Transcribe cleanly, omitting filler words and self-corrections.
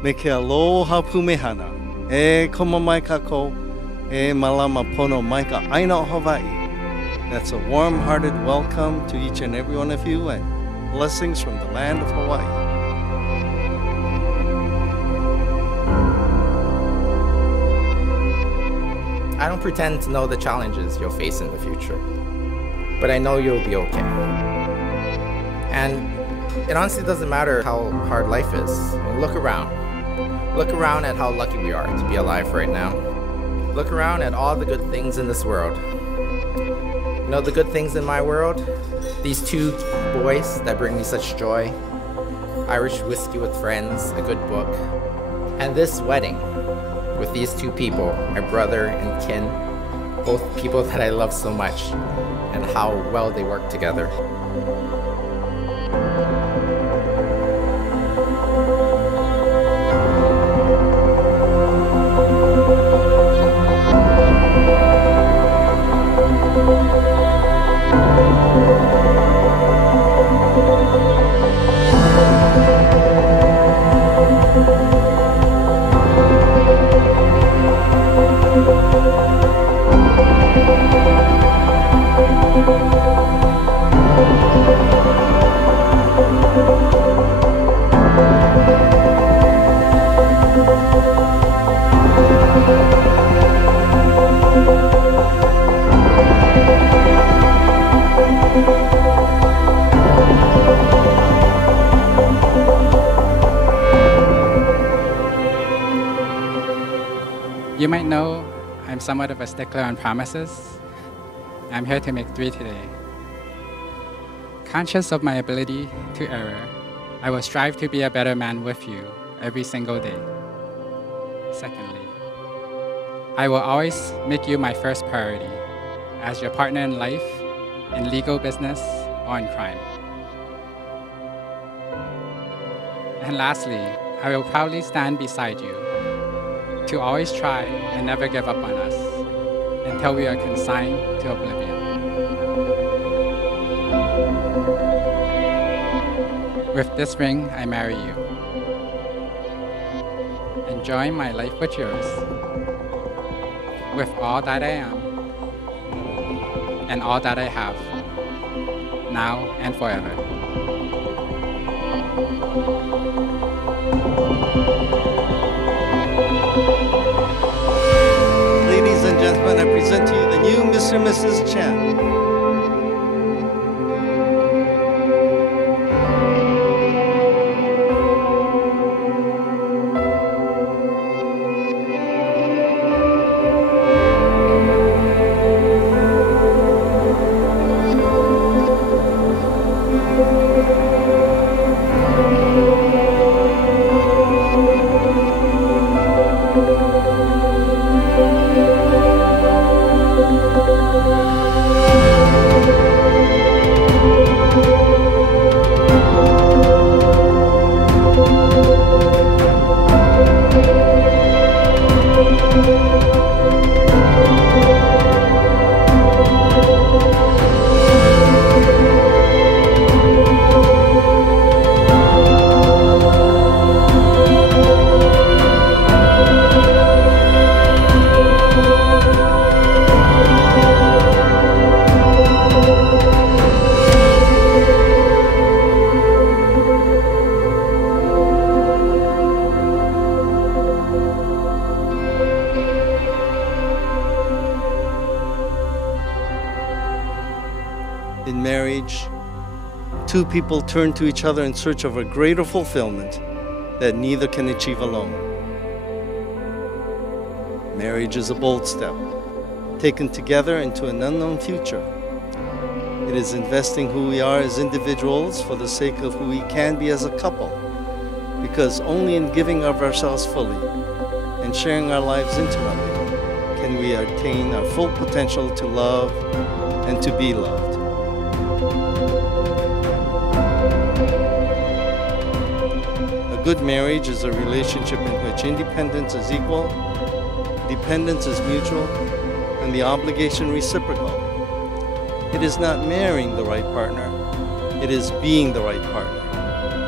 Me ke aloha pumehana, e koma mai kako, e malama pono mai ka aina o Hawaii. That's a warm-hearted welcome to each and every one of you and blessings from the land of Hawaii. I don't pretend to know the challenges you'll face in the future, but I know you'll be okay. And it honestly doesn't matter how hard life is. I mean, look around. Look around at how lucky we are to be alive right now. Look around at all the good things in this world. You know the good things in my world? These two boys that bring me such joy. Irish whiskey with friends, a good book. And this wedding with these two people, my brother and Khin, both people that I love so much, and how well they work together. You might know I'm somewhat of a stickler on promises. I'm here to make 3 today. Conscious of my ability to err, I will strive to be a better man with you every single day. Secondly, I will always make you my first priority as your partner in life, in legal business, or in crime. And lastly, I will proudly stand beside you to always try and never give up on us until we are consigned to oblivion. With this ring, I marry you. Enjoying my life with yours, with all that I am and all that I have, now and forever. Ladies and gentlemen, I present to you the new Mr. and Mrs. Chen. In marriage, two people turn to each other in search of a greater fulfillment that neither can achieve alone. Marriage is a bold step, taken together into an unknown future. It is investing who we are as individuals for the sake of who we can be as a couple, because only in giving of ourselves fully and sharing our lives intimately can we attain our full potential to love and to be loved. A good marriage is a relationship in which independence is equal, dependence is mutual, and the obligation reciprocal. It is not marrying the right partner, it is being the right partner.